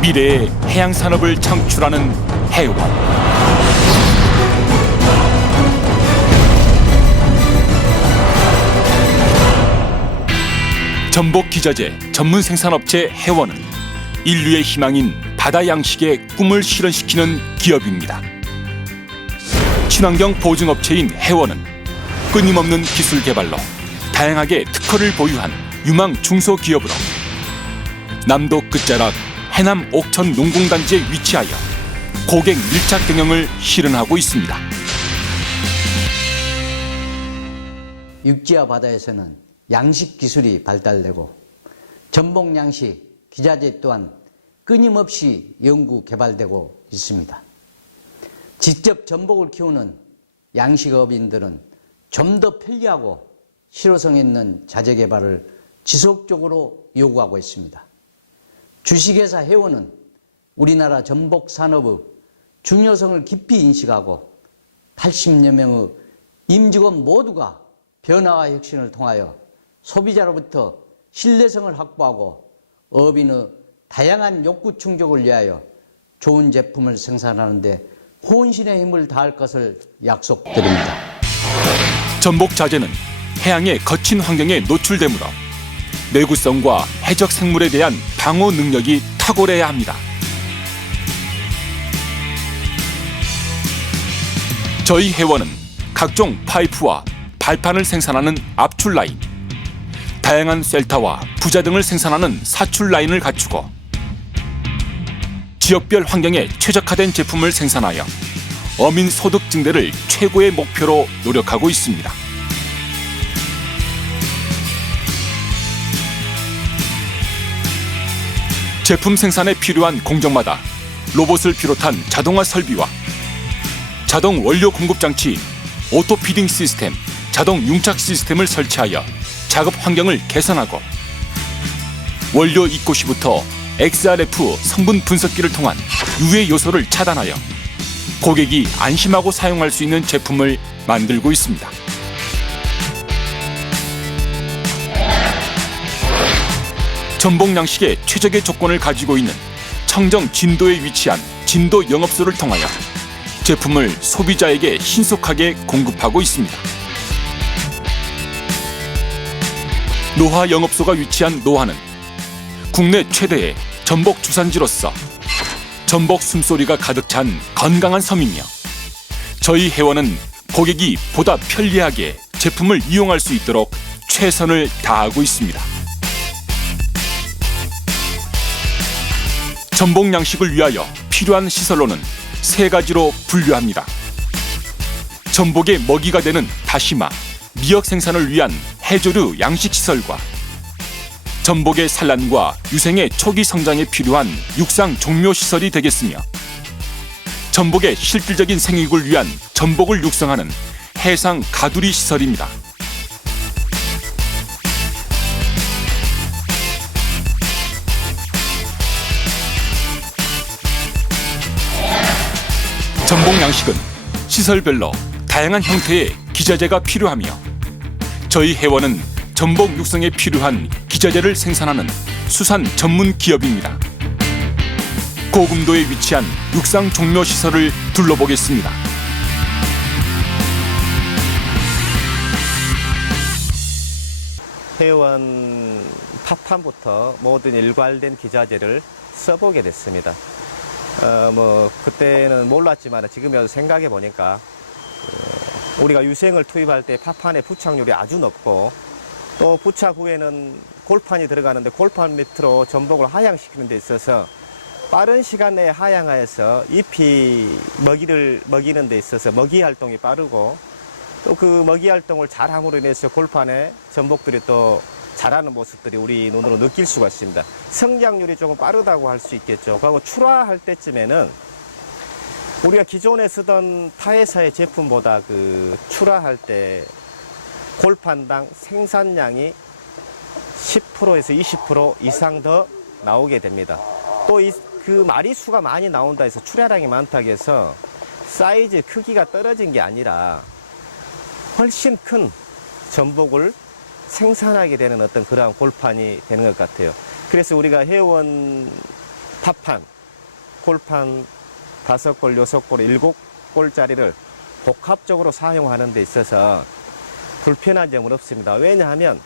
미래의 해양 산업을 창출하는 해원. 전복 기자재 전문 생산업체 해원은 인류의 희망인 바다 양식의 꿈을 실현시키는 기업입니다. 친환경 보증업체인 해원은 끊임없는 기술 개발로 다양하게 특허를 보유한 유망 중소기업으로 남도 끝자락 해남 옥천 농공단지에 위치하여 고객 밀착 경영을 실현하고 있습니다. 육지와 바다에서는 양식 기술이 발달되고 전복 양식, 기자재 또한 끊임없이 연구 개발되고 있습니다. 직접 전복을 키우는 양식업인들은 좀 더 편리하고 실효성 있는 자재 개발을 지속적으로 요구하고 있습니다. 주식회사 회원은 우리나라 전복 산업의 중요성을 깊이 인식하고 80여 명의 임직원 모두가 변화와 혁신을 통하여 소비자로부터 신뢰성을 확보하고 어민의 다양한 욕구 충족을 위하여 좋은 제품을 생산하는데 혼신의 힘을 다할 것을 약속드립니다. 전복 자재는 해양의 거친 환경에 노출되므로 내구성과 해적 생물에 대한 방어 능력이 탁월해야 합니다. 저희 회원은 각종 파이프와 발판을 생산하는 압출 라인, 다양한 셀타와 부자 등을 생산하는 사출 라인을 갖추고 지역별 환경에 최적화된 제품을 생산하여 어민 소득 증대를 최고의 목표로 노력하고 있습니다. 제품 생산에 필요한 공정마다 로봇을 비롯한 자동화 설비와 자동 원료 공급 장치, 오토 피딩 시스템, 자동 융착 시스템을 설치하여 작업 환경을 개선하고 원료 입고 시부터 XRF 성분 분석기를 통한 유해 요소를 차단하여 고객이 안심하고 사용할 수 있는 제품을 만들고 있습니다. 전복 양식의 최적의 조건을 가지고 있는 청정 진도에 위치한 진도 영업소를 통하여 제품을 소비자에게 신속하게 공급하고 있습니다. 노화 영업소가 위치한 노화는 국내 최대의 전복 주산지로서 전복 숨소리가 가득 찬 건강한 섬이며 저희 회원은 고객이 보다 편리하게 제품을 이용할 수 있도록 최선을 다하고 있습니다. 전복 양식을 위하여 필요한 시설로는 세 가지로 분류합니다. 전복의 먹이가 되는 다시마, 미역 생산을 위한 해조류 양식 시설과 전복의 산란과 유생의 초기 성장에 필요한 육상 종묘 시설이 되겠으며 전복의 실질적인 생육을 위한 전복을 육성하는 해상 가두리 시설입니다. 전복 양식은 시설별로 다양한 형태의 기자재가 필요하며 저희 회원은 전복 육성에 필요한 기자재를 생산하는 수산 전문 기업입니다. 고금도에 위치한 육상 종묘 시설을 둘러보겠습니다. 회원 파판부터 모든 일괄된 기자재를 써보게 됐습니다. 어, 뭐 그때는 몰랐지만 지금 생각해 보니까 어, 우리가 유생을 투입할 때 파판의 부착률이 아주 높고 또 부착 후에는 골판이 들어가는데 골판 밑으로 전복을 하향시키는 데 있어서 빠른 시간 내에 하향하여서 잎이 먹이를 먹이는 데 있어서 먹이 활동이 빠르고 또 그 먹이 활동을 잘 함으로 인해서 골판에 전복들이 또 자라는 모습들이 우리 눈으로 느낄 수가 있습니다. 성장률이 조금 빠르다고 할 수 있겠죠. 그리고 출하할 때쯤에는 우리가 기존에 쓰던 타회사의 제품보다 그 출하할 때 골판당 생산량이 10%에서 20% 이상 더 나오게 됩니다. 또 그 마리수가 많이 나온다 해서 출하량이 많다고 해서 사이즈 크기가 떨어진 게 아니라 훨씬 큰 전복을 생산하게 되는 어떤 그러한 골판이 되는 것 같아요. 그래서 우리가 회원 팝판, 골판 다섯 골, 여섯 골, 일곱 골짜리를 복합적으로 사용하는 데 있어서 불편한 점은 없습니다. 왜냐하면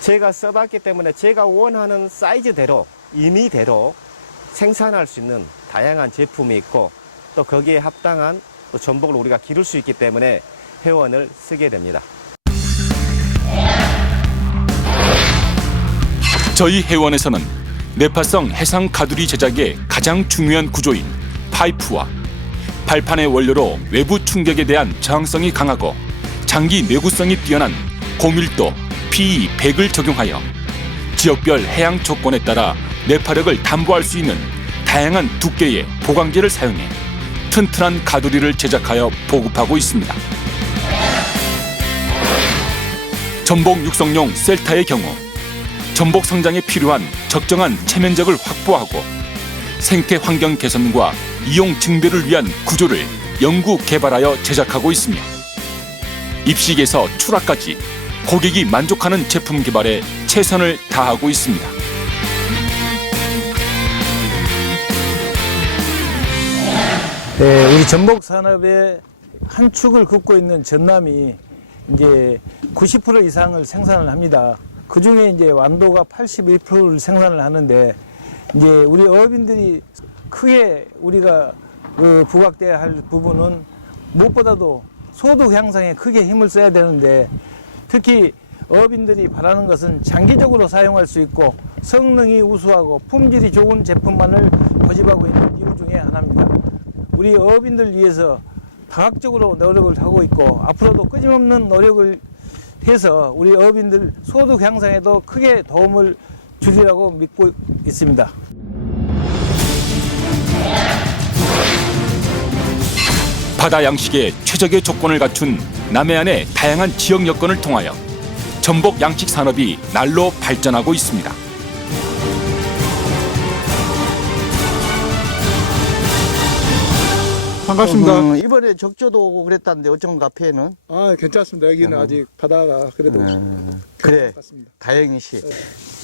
제가 써봤기 때문에 제가 원하는 사이즈대로 임의대로 생산할 수 있는 다양한 제품이 있고 또 거기에 합당한 또 전복을 우리가 기를 수 있기 때문에 회원을 쓰게 됩니다. 저희 회원에서는 내파성 해상 가두리 제작의 가장 중요한 구조인 파이프와 발판의 원료로 외부 충격에 대한 저항성이 강하고 장기 내구성이 뛰어난 고밀도 PE100을 적용하여 지역별 해양 조건에 따라 내파력을 담보할 수 있는 다양한 두께의 보강제를 사용해 튼튼한 가두리를 제작하여 보급하고 있습니다. 전복 육성용 셀타의 경우 전복 성장에 필요한 적정한 체면적을 확보하고 생태 환경 개선과 이용 증대를 위한 구조를 연구 개발하여 제작하고 있으며 입식에서 출하까지 고객이 만족하는 제품 개발에 최선을 다하고 있습니다. 네, 우리 전복 산업의 한 축을 긋고 있는 전남이 이제 90% 이상을 생산을 합니다. 그 중에 이제 완도가 81%를 생산을 하는데 이제 우리 어업인들이 크게 우리가 그 부각돼야 할 부분은 무엇보다도 소득 향상에 크게 힘을 써야 되는데 특히 어업인들이 바라는 것은 장기적으로 사용할 수 있고 성능이 우수하고 품질이 좋은 제품만을 고집하고 있는 이유 중에 하나입니다. 우리 어업인들 위해서 다각적으로 노력을 하고 있고 앞으로도 끊임없는 노력을 해서 우리 어업인들 소득 향상에도 크게 도움을 주리라고 믿고 있습니다. 바다 양식에 최적의 조건을 갖춘 남해안의 다양한 지역 여건을 통하여 전복 양식 산업이 날로 발전하고 있습니다. 반갑습니다. 음, 이번에 적조도 오고 그랬다는데 어쩐가 앞에는 아 괜찮습니다. 여기는 아직 바다가 그래도 그래 같습니다. 다행이시.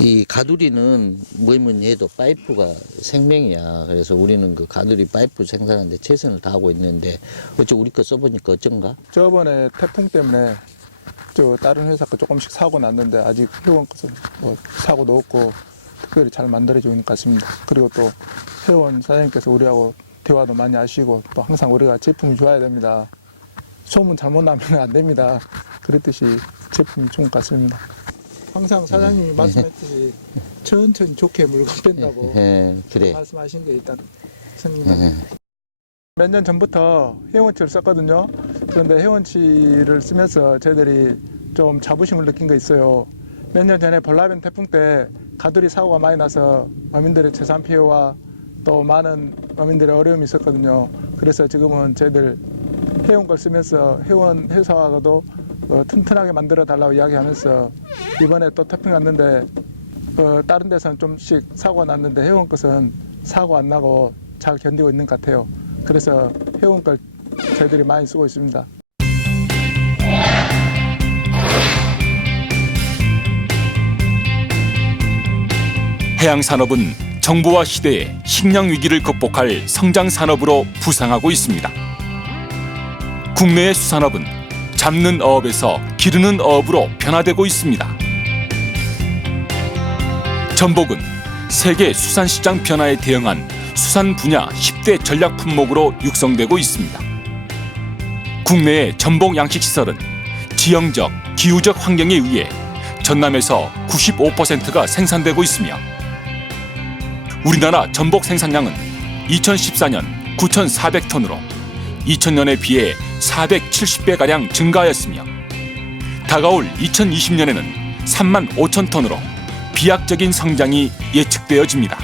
이 가두리는 뭐면 얘도 파이프가 생명이야. 그래서 우리는 그 가두리 파이프 생산하는데 최선을 다하고 있는데 어째 우리 거 써보니까 어쩐가? 저번에 태풍 때문에 저 다른 회사 거 조금씩 사고 났는데 아직 회원 것은 뭐 사고도 없고 특별히 잘 만들어지고 있는 것 같습니다. 그리고 또 회원 사장님께서 우리하고 대화도 많이 하시고 또 항상 우리가 제품이 좋아야 됩니다. 소문 잘못 나면 안 됩니다. 그랬듯이 제품이 좋은 것 같습니다. 항상 사장님이 말씀했듯이 천천히 좋게 물건 뺀다고 예, 그래. 말씀하신 게 일단 선생님 몇 년 전부터 회원치를 썼거든요. 그런데 회원치를 쓰면서 저희들이 좀 자부심을 느낀 게 있어요. 몇 년 전에 볼라벤 태풍 때 가두리 사고가 많이 나서 어민들의 재산 피해와 또 많은 어민들의 어려움이 있었거든요. 그래서 지금은 저희들 회원 걸 쓰면서 회원 회사하고도 어, 튼튼하게 만들어 달라고 이야기하면서 이번에 또 태풍이 왔는데 어, 다른 데서는 좀씩 사고가 났는데 회원 것은 사고 안 나고 잘 견디고 있는 것 같아요. 그래서 회원 걸 저희들이 많이 쓰고 있습니다. 해양 산업은 정보화 시대의 식량 위기를 극복할 성장 산업으로 부상하고 있습니다. 국내의 수산업은 잡는 어업에서 기르는 어업으로 변화되고 있습니다. 전복은 세계 수산시장 변화에 대응한 수산 분야 10대 전략 품목으로 육성되고 있습니다. 국내의 전복 양식 시설은 지형적, 기후적 환경에 의해 전남에서 95%가 생산되고 있으며 우리나라 전복 생산량은 2014년 9,400톤으로 2000년에 비해 470배가량 증가하였으며 다가올 2020년에는 3만 5천 톤으로 비약적인 성장이 예측되어집니다.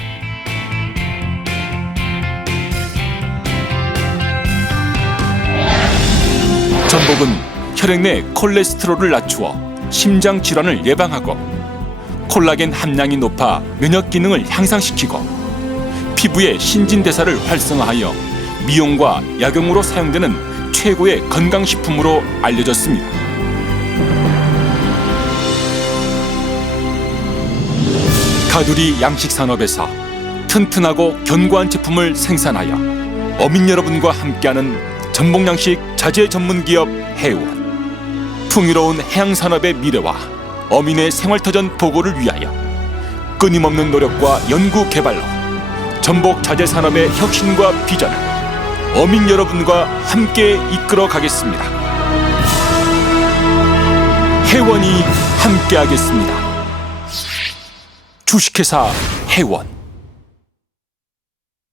전복은 혈액 내 콜레스테롤을 낮추어 심장 질환을 예방하고 콜라겐 함량이 높아 면역 기능을 향상시키고 피부의 신진대사를 활성화하여 미용과 약용으로 사용되는 최고의 건강식품으로 알려졌습니다. 가두리 양식 산업에서 튼튼하고 견고한 제품을 생산하여 어민 여러분과 함께하는 전복양식 자재 전문 기업 해원. 풍요로운 해양 산업의 미래와 어민의 생활터전 보고를 위하여 끊임없는 노력과 연구 개발로 전복 자재 산업의 혁신과 비전을 어민 여러분과 함께 이끌어 가겠습니다. 해원이 함께하겠습니다. 주식회사 해원.